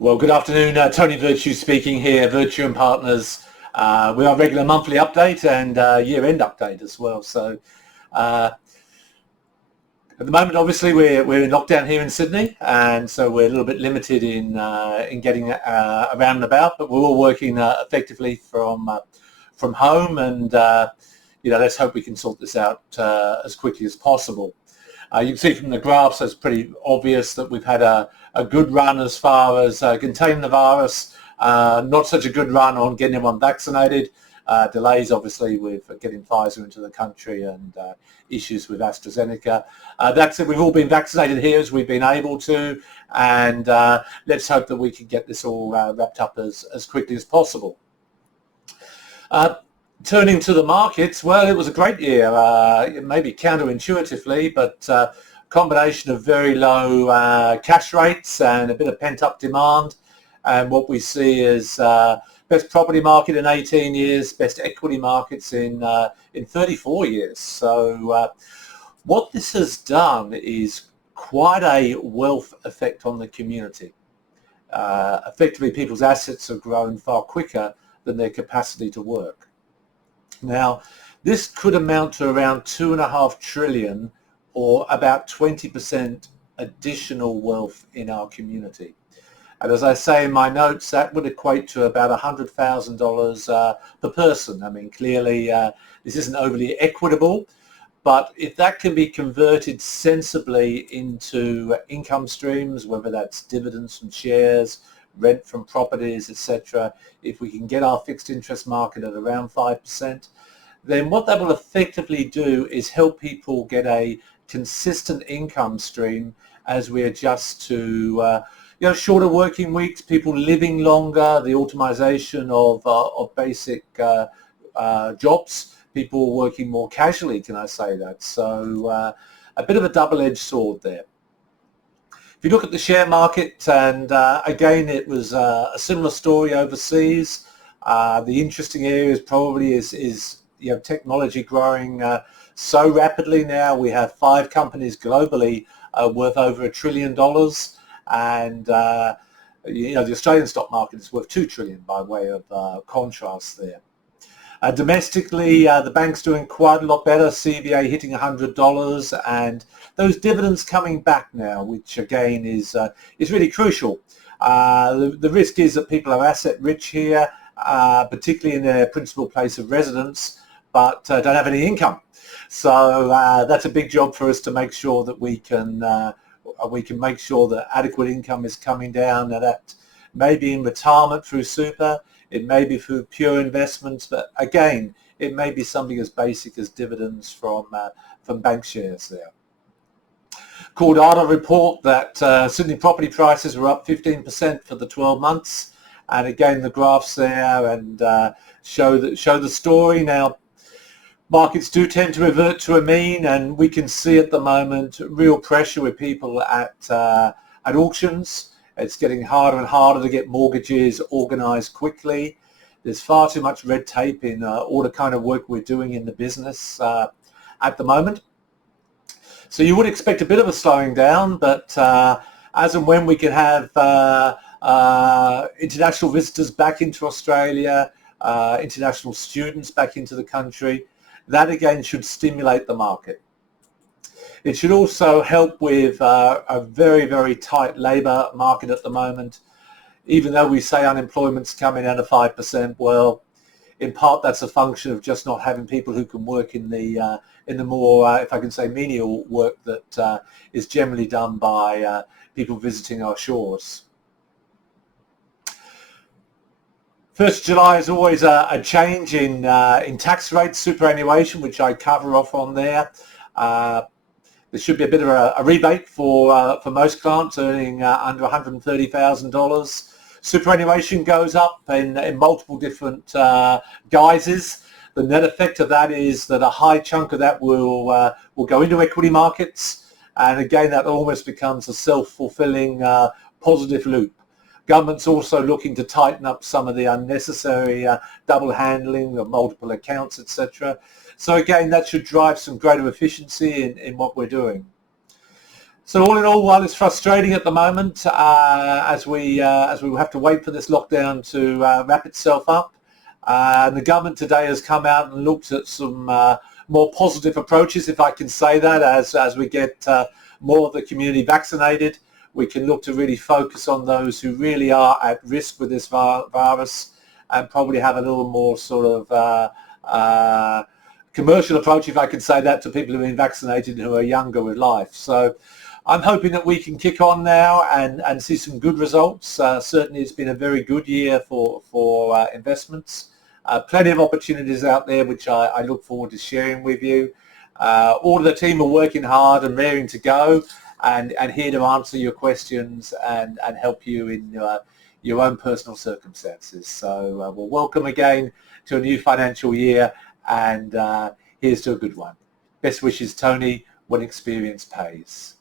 Well, good afternoon. Tony Virtue speaking here, Virtue and Partners, with our regular monthly update and year-end update as well. So at the moment, obviously, we're in lockdown here in Sydney, and so we're a little bit limited in getting around and about. But we're all working effectively from home, and let's hope we can sort this out as quickly as possible. You can see from the graphs, it's pretty obvious that we've had a good run as far as containing the virus, not such a good run on getting everyone vaccinated, delays obviously with getting Pfizer into the country and issues with AstraZeneca. That said, we've all been vaccinated here as we've been able to, and let's hope that we can get this all wrapped up as quickly as possible. Turning to the markets, well, it was a great year, maybe counterintuitively, but a combination of very low cash rates and a bit of pent-up demand. And what we see is best property market in 18 years, best equity markets in 34 years. So what this has done is quite a wealth effect on the community. Effectively, people's assets have grown far quicker than their capacity to work. Now, this could amount to around 2.5 trillion, or about 20% additional wealth in our community. And as I say in my notes, that would equate to about $100,000 per person. I mean, clearly this isn't overly equitable, but if that can be converted sensibly into income streams, whether that's dividends from shares, rent from properties, etc., if we can get our fixed interest market at around 5%, then what that will effectively do is help people get a consistent income stream as we adjust to shorter working weeks, people living longer, the automation of basic jobs, people working more casually, can I say that? So a bit of a double-edged sword there. If you look at the share market, and again, it was a similar story overseas. The interesting area probably is technology growing so rapidly now. We have 5 companies globally worth over $1 trillion, and the Australian stock market is worth $2 trillion by way of contrast there. Domestically, the bank's doing quite a lot better, CBA hitting $100, and those dividends coming back now, which again is really crucial. The risk is that people are asset rich here, particularly in their principal place of residence, but don't have any income. So that's a big job for us to make sure that we can make sure that adequate income is coming down. Now that may be in retirement through super, it may be through pure investments, but again, it may be something as basic as dividends from bank shares there. Cordata report that Sydney property prices were up 15% for the 12 months, and again the graphs there and show the story. Now, markets do tend to revert to a mean, and we can see at the moment real pressure with people at auctions. It's getting harder and harder to get mortgages organised quickly. There's far too much red tape in all the kind of work we're doing in the business at the moment. So you would expect a bit of a slowing down, but as and when we can have international visitors back into Australia, international students back into the country, that again should stimulate the market. It should also help with a very, very tight labour market at the moment. Even though we say unemployment's coming down to 5%, well, in part that's a function of just not having people who can work in the more, if I can say, menial work that is generally done by people visiting our shores. 1st of July is always a change in tax rates, superannuation, which I cover off on there. There should be a bit of a rebate for most clients earning under $130,000. Superannuation goes up in multiple different guises. The net effect of that is that a high chunk of that will go into equity markets, and again that almost becomes a self-fulfilling positive loop. Government's also looking to tighten up some of the unnecessary double handling of multiple accounts, etc. So again, that should drive some greater efficiency in what we're doing. So all in all, while it's frustrating at the moment, as we have to wait for this lockdown to wrap itself up, the government today has come out and looked at some more positive approaches, if I can say that, as we get more of the community vaccinated. We can look to really focus on those who really are at risk with this virus, and probably have a little more sort of commercial approach, if I can say that, to people who have been vaccinated and who are younger with life. So I'm hoping that we can kick on now and see some good results. Certainly it's been a very good year for investments. Plenty of opportunities out there which I look forward to sharing with you. All of the team are working hard and raring to go, and here to answer your questions and help you in your own personal circumstances. So well, welcome again to a new financial year, and here's to a good one. Best wishes, Tony, when experience pays.